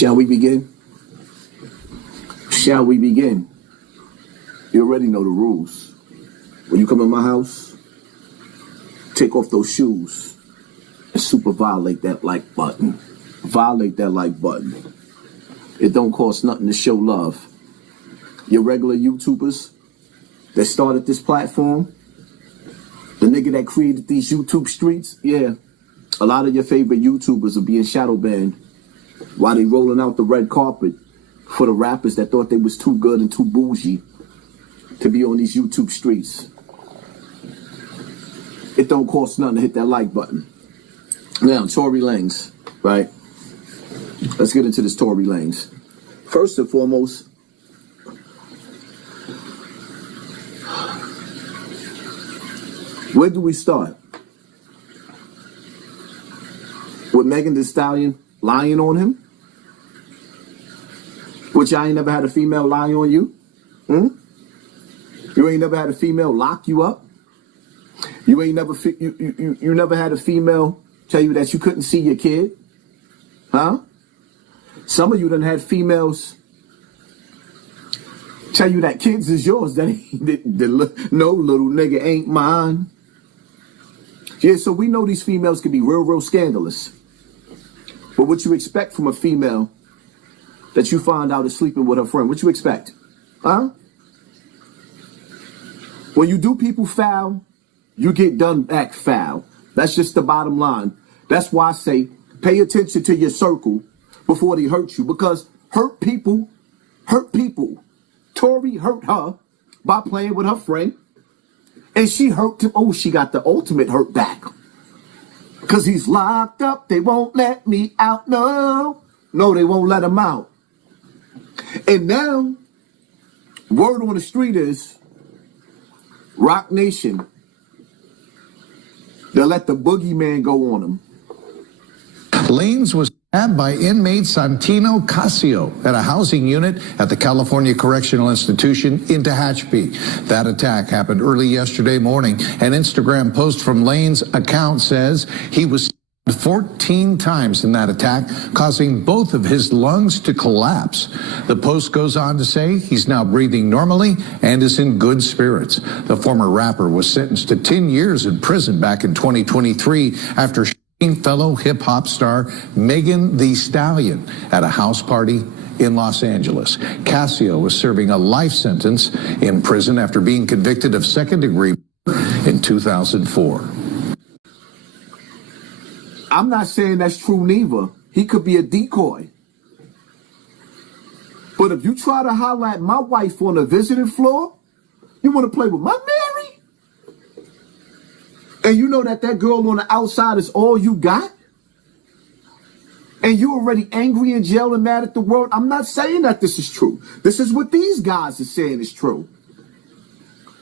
Shall we begin? Shall we begin? You already know the rules. When you come in my house, take off those shoes and super violate that like button. Violate that like button. It don't cost nothing to show love. Your regular YouTubers that started this platform, the nigga that created these YouTube streets, yeah, a lot of your favorite YouTubers are being shadow banned while they rolling out the red carpet for the rappers that thought they was too good and too bougie to be on these YouTube streets. It don't cost nothing to hit that like button. Now, Tory Lanez, right? Let's get into this Tory Lanez. First and foremost, where do we start? With Megan Thee Stallion lying on him? Which I ain't never had a female lie on you? You ain't never had a female lock you up? You ain't never you never had a female tell you that you couldn't see your kid? Huh? Some of you done had females tell you that kids is yours. That no, little nigga ain't mine. Yeah, so we know these females can be real scandalous. But what you expect from a female that you find out is sleeping with her friend? What you expect? Huh? When you do people foul, you get done back foul. That's just the bottom line. That's why I say pay attention to your circle before they hurt you. Because hurt people hurt people. Tory hurt her by playing with her friend. And she hurt him. Oh, she got the ultimate hurt back. Because he's locked up. They won't let me out. No, they won't let him out. And now, word on the street is, Rock Nation, they'll let the boogeyman go on him. Lanez was stabbed by inmate Santino Casio at a housing unit at the California Correctional Institution in Tehachapi. That attack happened early yesterday morning. An Instagram post from Lanez's account says he was stabbed 14 times in that attack, causing both of his lungs to collapse. The post goes on to say he's now breathing normally and is in good spirits. The former rapper was sentenced to 10 years in prison back in 2023 after fellow hip-hop star Megan Thee Stallion at a house party in Los Angeles. Casio was serving a life sentence in prison after being convicted of second-degree murder in 2004. I'm not saying that's true neither. He could be a decoy. But if you try to holler at my wife on the visiting floor, you want to play with my Mary? And you know that girl on the outside is all you got? And you already angry in jail and mad at the world? I'm not saying that this is true. This is what these guys are saying is true.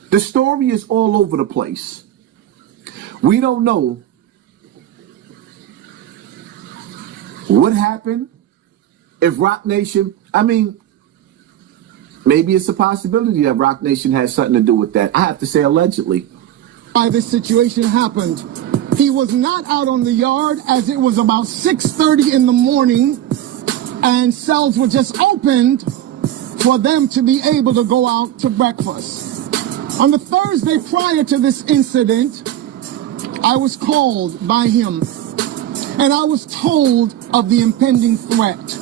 The story is all over the place. We don't know what happened if Rock Nation, maybe it's a possibility that Rock Nation has something to do with that. I have to say allegedly. Why this situation happened. He was not out on the yard as it was about 6:30 in the morning and cells were just opened for them to be able to go out to breakfast. On the Thursday prior to this incident, I was called by him and I was told of the impending threat.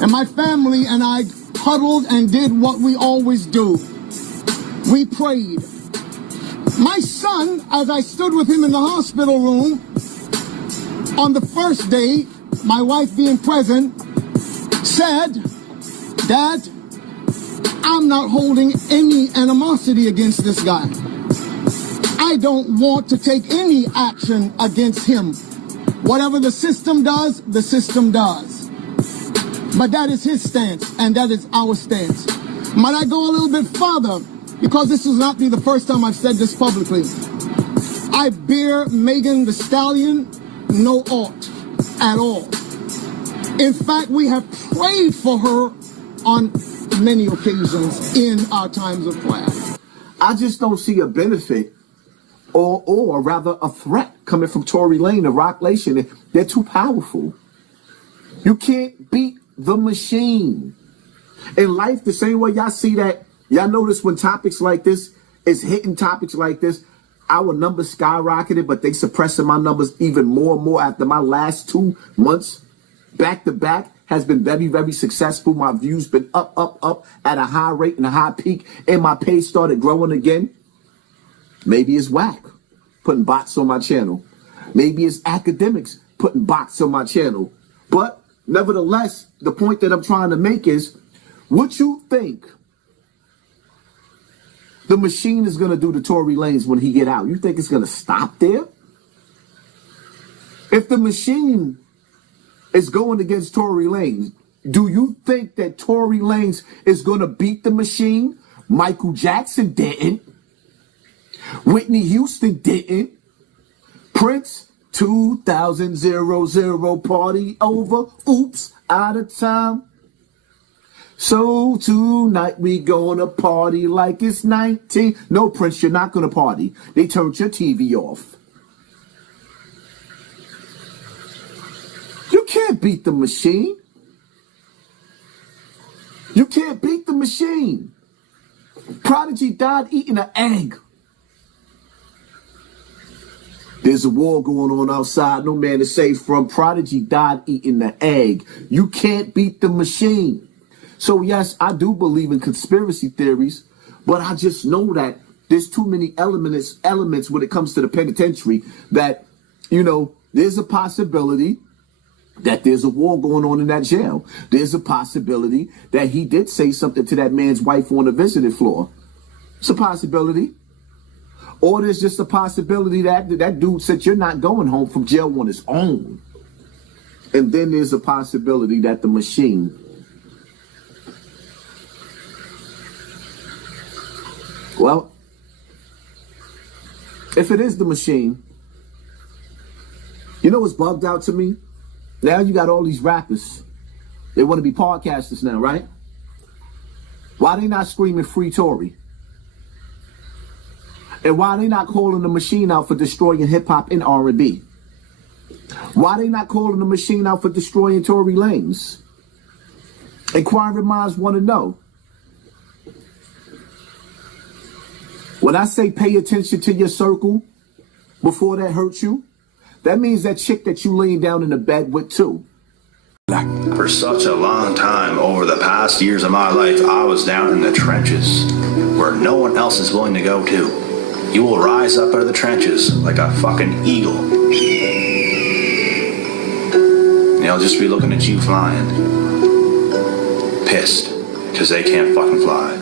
And my family and I huddled and did what we always do. We prayed. My son, as I stood with him in the hospital room, on the first day, my wife being present, said, "Dad, I'm not holding any animosity against this guy. I don't want to take any action against him. Whatever the system does, the system does. But that is his stance, and that is our stance." Might I go a little bit further? Because this will not be the first time I've said this publicly. I bear Megan Thee Stallion no ought at all. In fact, we have prayed for her on many occasions in our times of prayer. I just don't see a benefit or rather a threat coming from Tory Lanez and Rock Nation. They're too powerful. You can't beat the machine. In life, the same way y'all see that, y'all notice when topics like this is hitting topics like this, our numbers skyrocketed, but they suppressing my numbers even more and more after my last 2 months back to back has been very, very successful. My views been up at a high rate and a high peak, and my page started growing again. Maybe it's whack putting bots on my channel. Maybe it's academics putting bots on my channel. But nevertheless, the point that I'm trying to make is, what you think the machine is going to do to Tory Lanez when he get out? You think it's going to stop there? If the machine is going against Tory Lanez, do you think that Tory Lanez is going to beat the machine? Michael Jackson didn't. Whitney Houston didn't. Prince, 2000 party over. Oops, out of time. So tonight we gonna party like it's 19. No, Prince, you're not gonna party. They turned your TV off. You can't beat the machine. You can't beat the machine. Prodigy died eating an egg. There's a war going on outside. No man is safe from. Prodigy died eating the egg. You can't beat the machine. So yes, I do believe in conspiracy theories, but I just know that there's too many elements when it comes to the penitentiary that, you know, there's a possibility that there's a war going on in that jail. There's a possibility that he did say something to that man's wife on the visiting floor. It's a possibility. Or there's just a possibility that that dude said you're not going home from jail on his own. And then there's a possibility that the machine Well, if it is the machine, you know what's bugged out to me? Now you got all these rappers. They want to be podcasters now, right? Why they not screaming free Tory? And why they not calling the machine out for destroying hip-hop and R&B? Why they not calling the machine out for destroying Tory Lanez? Inquiring minds want to know. When I say pay attention to your circle before that hurts you, that means that chick that you laying down in the bed with too. For such a long time, over the past years of my life, I was down in the trenches where no one else is willing to go to. You will rise up out of the trenches like a fucking eagle. And they'll just be looking at you flying. Pissed, because they can't fucking fly.